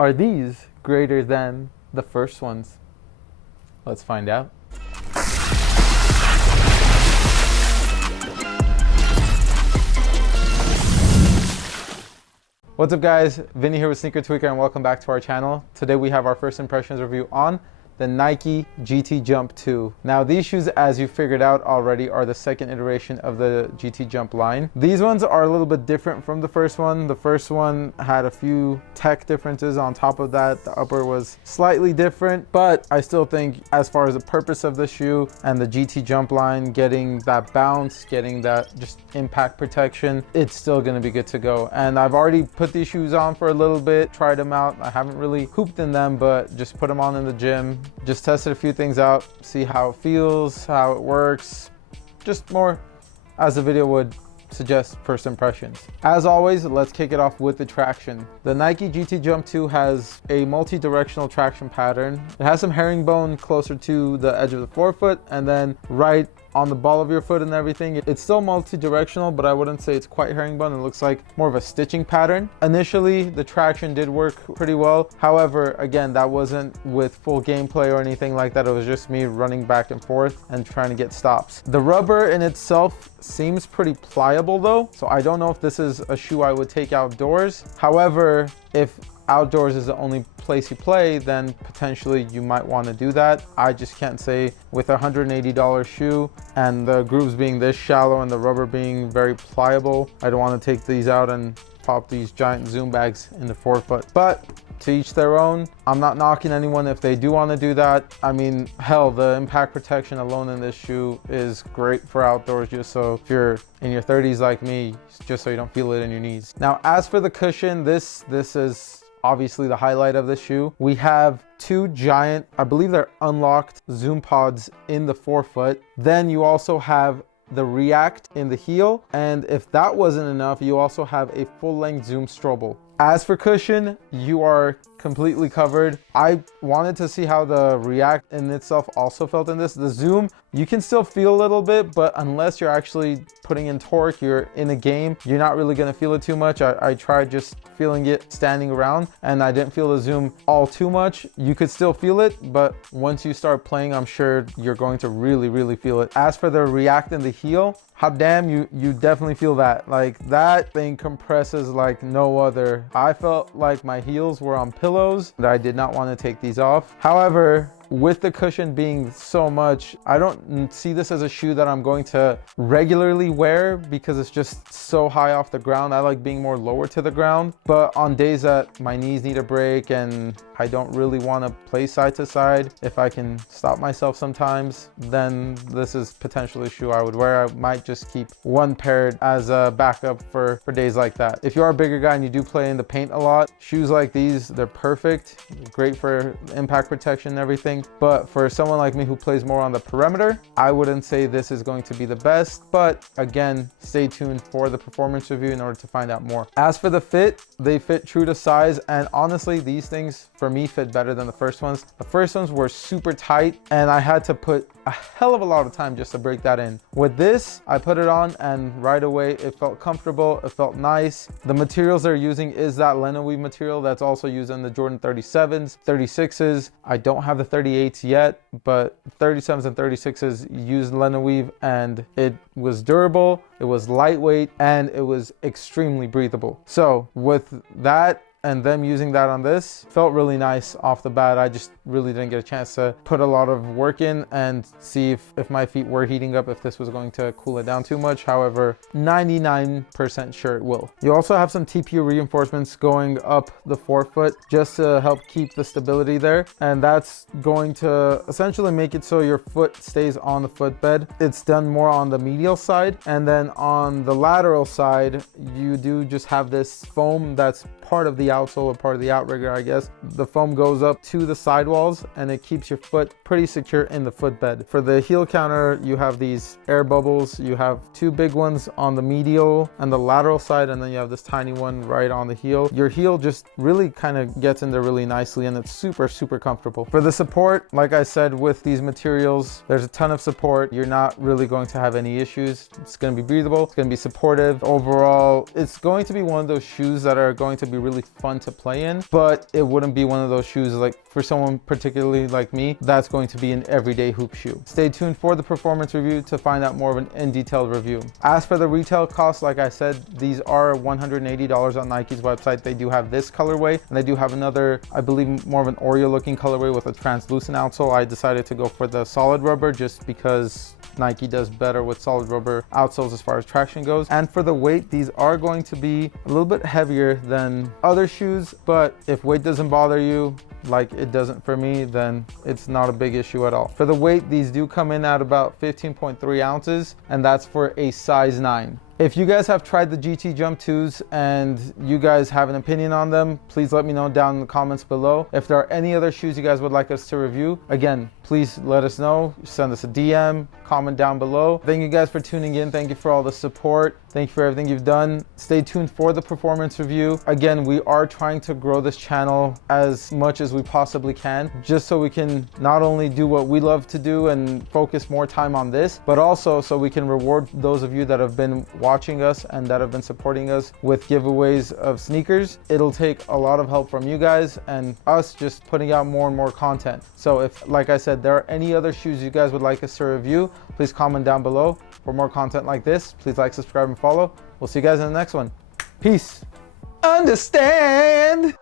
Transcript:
Are these greater than the first ones? Let's find out. What's up guys, Vinny here with Sneaker Tweaker and welcome back to our channel. Today we have our first impressions review on the Nike G.T Jump 2. Now these shoes, as you figured out already, are the second iteration of the G.T Jump line. These ones are a little bit different from the first one. The first one had a few tech differences. On top of that, the upper was slightly different, but I still think as far as the purpose of the shoe and the G.T Jump line, getting that bounce, getting that just impact protection, it's still gonna be good to go. And I've already put these shoes on for a little bit, tried them out. I haven't really hooped in them, but just put them on in the gym. Just tested a few things out, see how it feels, how it works, just more as the video would suggest, first impressions. As always, let's kick it off with the traction. The Nike G.T Jump 2 has a multi-directional traction pattern. It has some herringbone closer to the edge of the forefoot and then right on the ball of your foot and everything. It's still multi-directional, but I wouldn't say it's quite herringbone. It looks like more of a stitching pattern. Initially, the traction did work pretty well. However, again, that wasn't with full gameplay or anything like that. It was just me running back and forth and trying to get stops. The rubber in itself seems pretty pliable though, so I don't know if this is a shoe I would take outdoors. However, if outdoors is the only place you play, then potentially you might want to do that. I just can't say with a $180 shoe and the grooves being this shallow and the rubber being very pliable, I don't want to take these out and pop these giant Zoom bags in the forefoot. But to each their own. I'm not knocking anyone if they do want to do that. I mean, hell, the impact protection alone in this shoe is great for outdoors, just so if you're in your 30s like me, just so you don't feel it in your knees. Now, as for the cushion, this is obviously the highlight of the shoe. We have two giant, I believe they're unlocked Zoom pods in the forefoot. Then you also have the React in the heel. And if that wasn't enough, you also have a full-length Zoom Strobel. As for cushion, you are completely covered. I wanted to see how the React in itself also felt in this. The Zoom, you can still feel a little bit, but unless you're actually putting in torque, you're in a game, you're not really gonna feel it too much. I tried just feeling it standing around and I didn't feel the Zoom all too much. You could still feel it, but once you start playing, I'm sure you're going to really feel it. As for the React in the heel, hot damn, you definitely feel that. Like, that thing compresses like no other. I felt like my heels were on pillows and I did not want to take these off. However, with the cushion being so much, I don't see this as a shoe that I'm going to regularly wear because it's just so high off the ground. I like being more lower to the ground, but on days that my knees need a break and I don't really want to play side to side, if I can stop myself sometimes, then this is potentially a shoe I would wear. I might just keep one pair as a backup for days like that. If you are a bigger guy and you do play in the paint a lot, shoes like these, they're perfect, great for impact protection and everything. But for someone like me who plays more on the perimeter, I wouldn't say this is going to be the best. But again, stay tuned for the performance review in order to find out more. As for the fit, they fit true to size. And honestly, these things for me fit better than the first ones. The first ones were super tight and I had to put a hell of a lot of time just to break that in. With this, I put it on and right away it felt comfortable, it felt nice. The materials they're using is that linen weave material that's also used in the Jordan 37s, 36s. I don't have the 38s yet, but 37s and 36s used linen weave and it was durable, it was lightweight, and it was extremely breathable. So with that, and them using that on this, felt really nice off the bat. I just really didn't get a chance to put a lot of work in and see if my feet were heating up, if this was going to cool it down too much. However, 99% sure it will. You also have some TPU reinforcements going up the forefoot just to help keep the stability there. And that's going to essentially make it so your foot stays on the footbed. It's done more on the medial side. And then on the lateral side, you do just have this foam that's part of the outsole or part of the outrigger, I guess. The foam goes up to the sidewalls and it keeps your foot pretty secure in the footbed. For the heel counter, you have these air bubbles. You have two big ones on the medial and the lateral side, and then you have this tiny one right on the heel. Your heel just really kind of gets in there really nicely and it's super comfortable. For the support, like I said, with these materials, there's a ton of support. You're not really going to have any issues. It's going to be breathable. It's going to be supportive. Overall, it's going to be one of those shoes that are going to be really fun to play in, but it wouldn't be one of those shoes like for someone particularly like me, that's going to be an everyday hoop shoe. Stay tuned for the performance review to find out more of an in-detailed review. As for the retail cost, like I said, these are $180 on Nike's website. They do have this colorway, and they do have another, I believe, more of an Oreo looking colorway with a translucent outsole. I decided to go for the solid rubber just because Nike does better with solid rubber outsoles as far as traction goes. And for the weight, these are going to be a little bit heavier than other shoes, but if weight doesn't bother you, like it doesn't for me, then it's not a big issue at all. For the weight, these do come in at about 15.3 ounces, and that's for a size 9. If you guys have tried the GT Jump 2s and you guys have an opinion on them, please let me know down in the comments below. If there are any other shoes you guys would like us to review, again, please let us know. Send us a DM, comment down below. Thank you guys for tuning in. Thank you for all the support. Thank you for everything you've done. Stay tuned for the performance review. Again, we are trying to grow this channel as much as we possibly can, just so we can not only do what we love to do and focus more time on this, but also so we can reward those of you that have been watching us and that have been supporting us with giveaways of sneakers. It'll take a lot of help from you guys and us just putting out more and more content. So if, like I said, there are any other shoes you guys would like us to review, please comment down below. For more content like this, please like, subscribe, and follow. We'll see you guys in the next one. Peace. Understand.